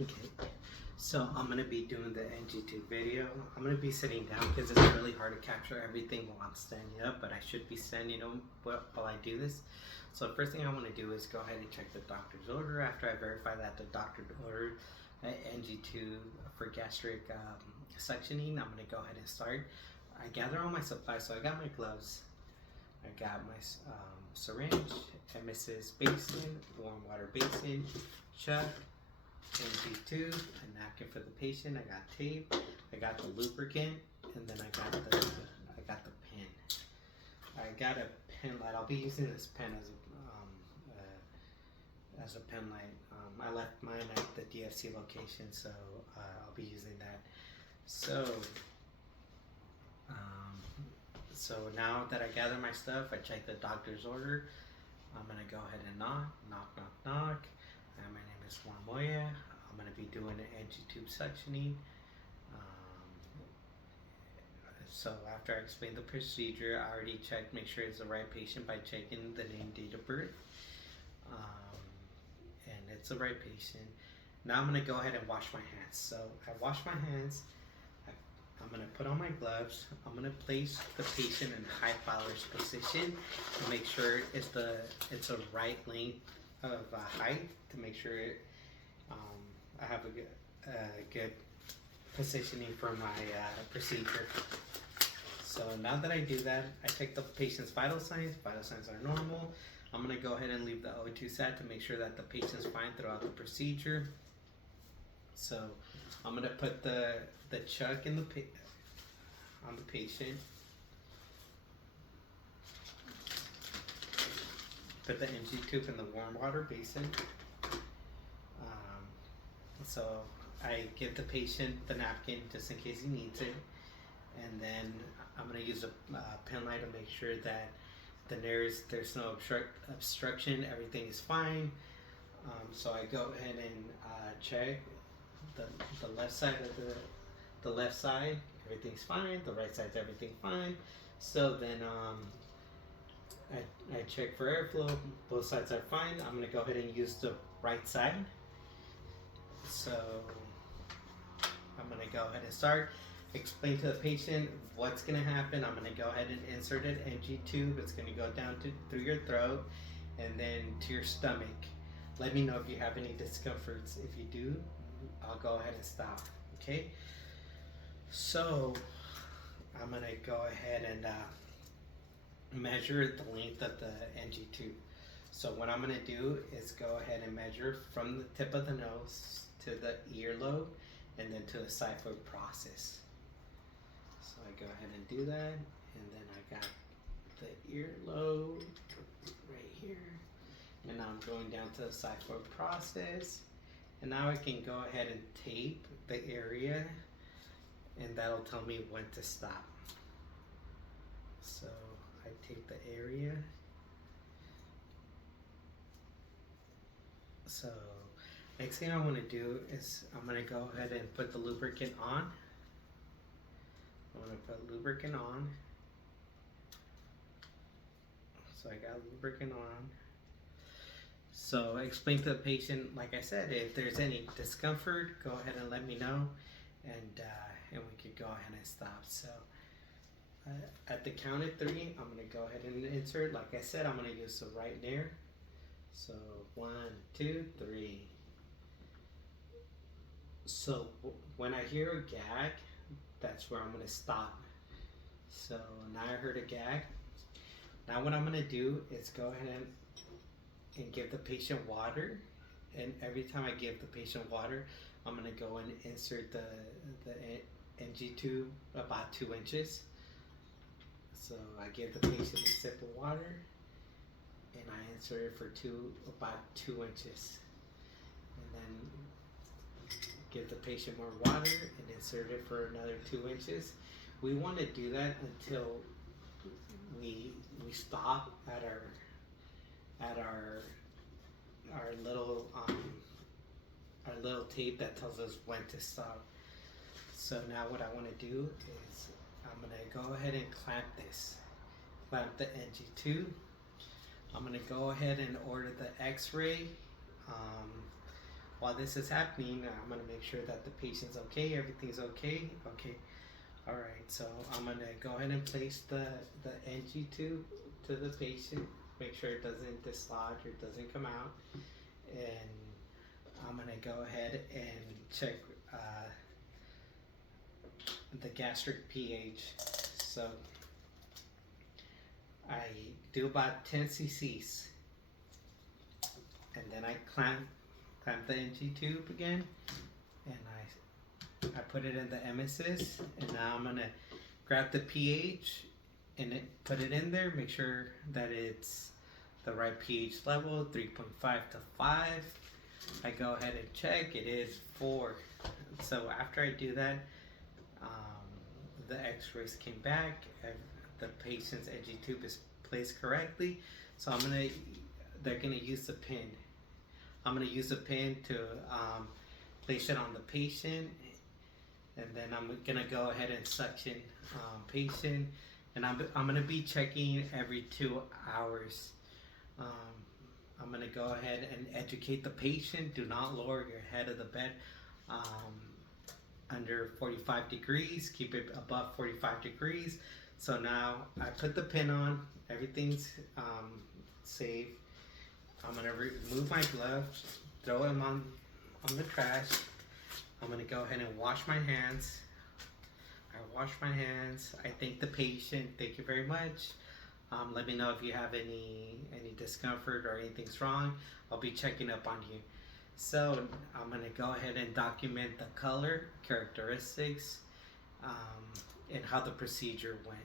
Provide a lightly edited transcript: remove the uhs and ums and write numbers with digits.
Okay, so I'm gonna be doing the NG2 video. I'm gonna be sitting down because it's really hard to capture everything while I'm standing up, but I should be standing up while I do this. So the first thing I want to do is go ahead and check the doctor's order. After I verify that the doctor ordered NG2 for gastric suctioning, I'm gonna go ahead and start. I gather all my supplies, so I got my gloves, I got my syringe, MS's basin, warm water basin, chuck, NG2, a napkin for the patient. I got tape. I got the lubricant, and then I got the pen. I got a pen light. I'll be using this pen as a pen light. I left mine at the DFC location, so I'll be using that. So so now that I gather my stuff, I check the doctor's order. I'm gonna go ahead and knock. My name is Juan Moya. I'm gonna be doing an NG tube suctioning. So after I explain the procedure, I already checked, make sure it's the right patient by checking the name, date of birth, and it's the right patient. Now I'm gonna go ahead and wash my hands. So I wash my hands. I'm gonna put on my gloves. I'm gonna place the patient in high Fowler's position to make sure it's a right length of height to make sure I have a good positioning for my procedure. So now that I do that, I check the patient's vital signs. Vital signs are normal. I'm gonna go ahead and leave the O2 sat to make sure that the patient's fine throughout the procedure. So I'm gonna put the chuck in on the patient. Put the NG tube in the warm water basin. So I give the patient the napkin just in case he needs it, and then I'm gonna use a pen light to make sure that there's no obstruction. Everything is fine. So I go ahead and check the left side of the left side. Everything's fine. The right side's everything fine. So then I check for airflow. Both sides are fine. I'm gonna go ahead and use the right side. So I'm gonna go ahead and start. Explain to the patient what's gonna happen. I'm gonna go ahead and insert an NG tube. It's gonna go down through your throat and then to your stomach. Let me know if you have any discomforts. If you do, I'll go ahead and stop. Okay. So I'm gonna go ahead and measure the length of the NG tube. So what I'm gonna do is go ahead and measure from the tip of the nose to the earlobe and then to the xiphoid process. So I go ahead and do that, and then I got the earlobe right here, and now I'm going down to the xiphoid process, and now I can go ahead and tape the area, and that'll tell me when to stop. So I tape the area. So next thing I want to do is I'm going to go ahead and put the lubricant on. I'm going to put lubricant on. So I got lubricant on. So I explain to the patient, like I said, if there's any discomfort, go ahead and let me know, and we could go ahead and stop. So at the count of 3, I'm going to go ahead and insert. Like I said, I'm going to use the right nair. So 1, 2, 3. So when I hear a gag, that's where I'm gonna stop. So now I heard a gag. Now what I'm gonna do is go ahead and give the patient water. And every time I give the patient water, I'm gonna go and insert the NG tube about 2 inches. So I give the patient a sip of water, and I insert it for about 2 inches, and then give the patient more water and insert it for another 2 inches. We want to do that until we stop at our little tape that tells us when to stop. So now what I want to do is I'm going to go ahead and clamp the NG2. I'm going to go ahead and order the x-ray. while this is happening, I'm gonna make sure that the patient's okay, everything's okay. Okay, all right. So I'm gonna go ahead and place the NG tube to the patient. Make sure it doesn't dislodge or doesn't come out, and I'm gonna go ahead and check the gastric pH. So I do about 10 cc's, and then I clamp the NG tube again, and I put it in the emesis, and now I'm gonna grab the pH and put it in there. Make sure that it's the right pH level, 3.5 to 5. I go ahead and check. It is 4. So after I do that, the X-rays came back. The patient's NG tube is placed correctly. So they're gonna use the pin. I'm gonna use a pin to place it on the patient, and then I'm gonna go ahead and suction patient, and I'm gonna be checking every 2 hours. I'm gonna go ahead and educate the patient. Do not lower your head of the bed under 45 degrees. Keep it above 45 degrees. So now I put the pin on. Everything's safe. I'm gonna remove my gloves, throw them on the trash. I'm gonna go ahead and wash my hands. I wash my hands. I thank the patient. Thank you very much. Let me know if you have any discomfort or anything's wrong. I'll be checking up on you. So I'm gonna go ahead and document the color, characteristics, and how the procedure went.